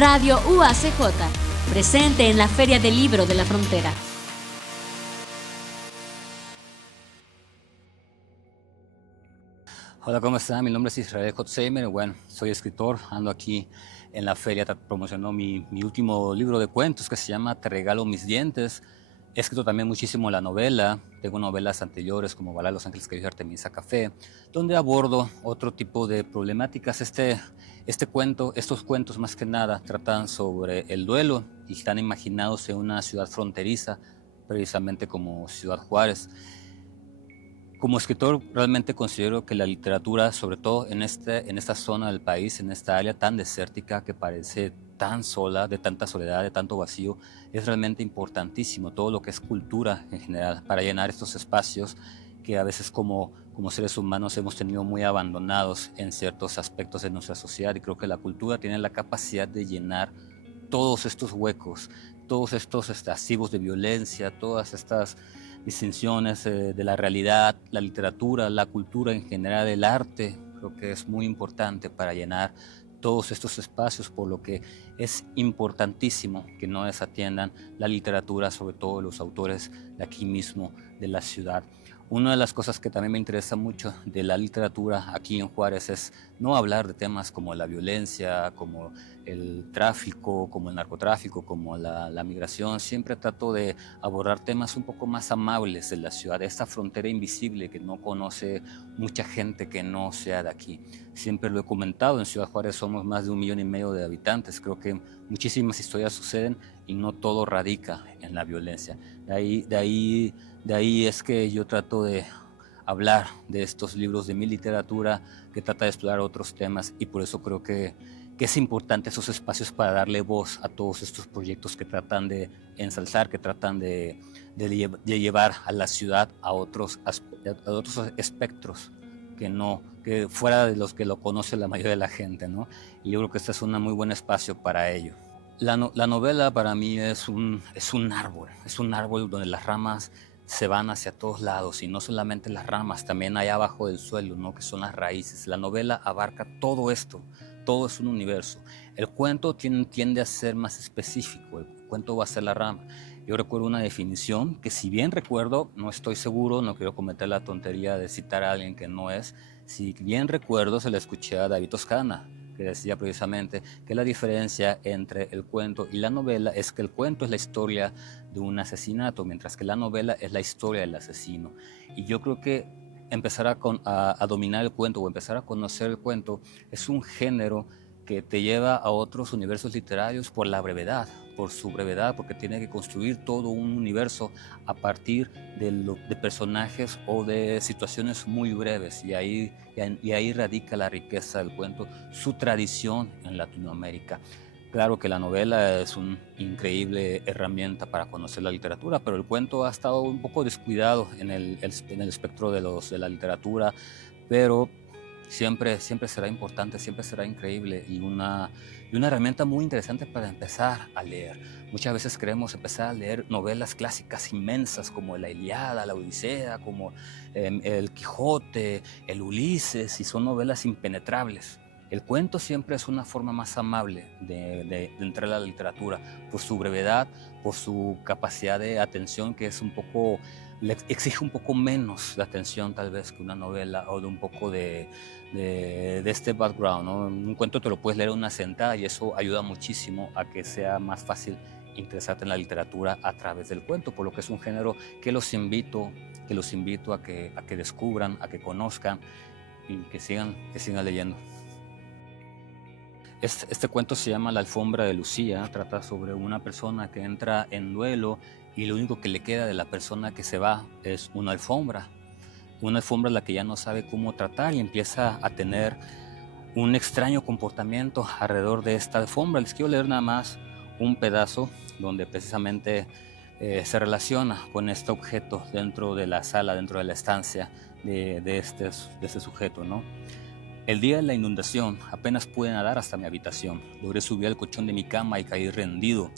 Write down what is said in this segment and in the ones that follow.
Radio UACJ, presente en la Feria del Libro de la Frontera. Hola, ¿cómo están? Mi nombre es Israel Hotzheimer. Bueno, soy escritor, ando aquí en la feria promocionando mi último libro de cuentos que se llama Te regalo mis dientes. He escrito también muchísimo la novela, tengo novelas anteriores como Bala Los Ángeles que vio Artemisa Café, donde abordo otro tipo de problemáticas. Estos cuentos más que nada tratan sobre el duelo y están imaginados en una ciudad fronteriza, precisamente como Ciudad Juárez. Como escritor, realmente considero que la literatura, sobre todo en esta zona del país, en esta área tan desértica que parece tan sola, de tanta soledad, de tanto vacío, es realmente importantísimo todo lo que es cultura en general, para llenar estos espacios que a veces como seres humanos hemos tenido muy abandonados en ciertos aspectos de nuestra sociedad, y creo que la cultura tiene la capacidad de llenar todos estos huecos, todos estos archivos de violencia, todas estas distinciones de la realidad, la literatura, la cultura en general, el arte. Creo que es muy importante para llenar todos estos espacios, por lo que es importantísimo que no desatiendan la literatura, sobre todo los autores de aquí mismo, de la ciudad. Una de las cosas que también me interesa mucho de la literatura aquí en Juárez es no hablar de temas como la violencia, como el tráfico, como el narcotráfico, como la migración. Siempre trato de abordar temas un poco más amables de la ciudad, de esta frontera invisible que no conoce mucha gente que no sea de aquí. Siempre lo he comentado, en Ciudad Juárez somos más de 1,5 millones de habitantes. Creo que muchísimas historias suceden y no todo radica en la violencia. De ahí es que yo trato de hablar de estos libros de mi literatura, que trata de explorar otros temas, y por eso creo que es importante esos espacios para darle voz a todos estos proyectos que tratan de ensalzar, que tratan de llevar a la ciudad a otros espectros que fuera de los que lo conoce la mayoría de la gente, ¿no? Y yo creo que este es un muy buen espacio para ello. La novela para mí es un árbol donde las ramas se van hacia todos lados, y no solamente las ramas, también hay abajo del suelo, ¿no? Que son las raíces. La novela abarca todo esto, todo es un universo. El cuento tiende a ser más específico, el cuento va a ser la rama. Yo recuerdo una definición que, si bien recuerdo, no estoy seguro, no quiero cometer la tontería de citar a alguien que no es, si bien recuerdo se la escuché a David Toscana, que decía precisamente que la diferencia entre el cuento y la novela es que el cuento es la historia de un asesinato, mientras que la novela es la historia del asesino. Y yo creo que empezar a dominar el cuento, o empezar a conocer el cuento, es un género que te lleva a otros universos literarios por la brevedad, por su brevedad, porque tiene que construir todo un universo a partir de personajes o de situaciones muy breves, y ahí radica la riqueza del cuento, su tradición en Latinoamérica. Claro que la novela es una increíble herramienta para conocer la literatura, pero el cuento ha estado un poco descuidado en el espectro de la literatura, pero siempre será importante, siempre será increíble, y una herramienta muy interesante para empezar a leer. Muchas veces queremos empezar a leer novelas clásicas inmensas como la Ilíada, la Odisea, como el Quijote, el Ulises, y son novelas impenetrables. El cuento siempre es una forma más amable de entrar a la literatura, por su brevedad, por su capacidad de atención, que es le exige un poco menos de atención tal vez que una novela, o de un poco de este background, ¿no? Un cuento te lo puedes leer en una sentada, y eso ayuda muchísimo a que sea más fácil interesarte en la literatura a través del cuento, por lo que es un género que los invito a que descubran, a que conozcan, y que sigan leyendo. Este cuento se llama La alfombra de Lucía. Trata sobre una persona que entra en duelo, y lo único que le queda de la persona que se va es una alfombra a la que ya no sabe cómo tratar, y empieza a tener un extraño comportamiento alrededor de esta alfombra. Les quiero leer nada más un pedazo donde precisamente se relaciona con este objeto dentro de la sala, dentro de la estancia de este sujeto, ¿no? El día de la inundación apenas pude nadar hasta mi habitación. Logré subir al colchón de mi cama y caí rendido.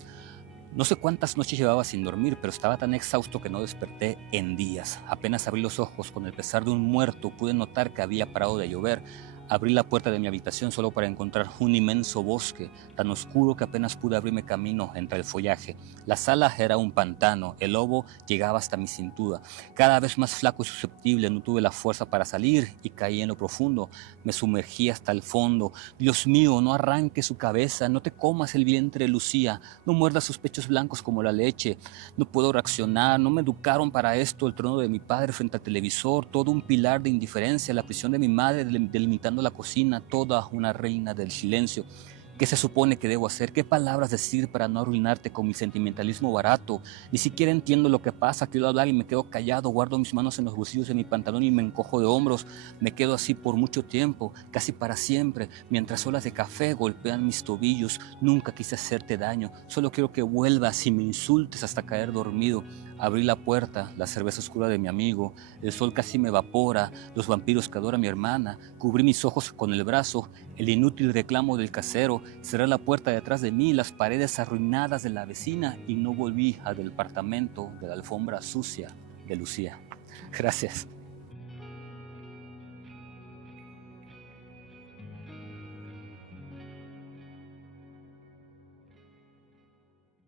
No sé cuántas noches llevaba sin dormir, pero estaba tan exhausto que no desperté en días. Apenas abrí los ojos, con el pesar de un muerto, pude notar que había parado de llover. Abrí la puerta de mi habitación solo para encontrar un inmenso bosque, tan oscuro que apenas pude abrirme camino entre el follaje. La sala era un pantano, el lobo llegaba hasta mi cintura. Cada vez más flaco y susceptible, no tuve la fuerza para salir y caí en lo profundo. Me sumergí hasta el fondo. Dios mío, no arranques su cabeza, no te comas el vientre de Lucía, no muerdas sus pechos blancos como la leche. No puedo reaccionar, no me educaron para esto, el trono de mi padre frente al televisor, todo un pilar de indiferencia, la prisión de mi madre delimitando la cocina, toda una reina del silencio. ¿Qué se supone que debo hacer? ¿Qué palabras decir para no arruinarte con mi sentimentalismo barato? Ni siquiera entiendo lo que pasa, quiero hablar y me quedo callado, guardo mis manos en los bolsillos de mi pantalón y me encojo de hombros. Me quedo así por mucho tiempo, casi para siempre, mientras olas de café golpean mis tobillos. Nunca quise hacerte daño, solo quiero que vuelvas y me insultes hasta caer dormido. Abrí la puerta, la cerveza oscura de mi amigo, el sol casi me evapora, los vampiros que adora mi hermana, cubrí mis ojos con el brazo, el inútil reclamo del casero, cerré la puerta detrás de mí, las paredes arruinadas de la vecina y no volví al departamento de la alfombra sucia de Lucía. Gracias.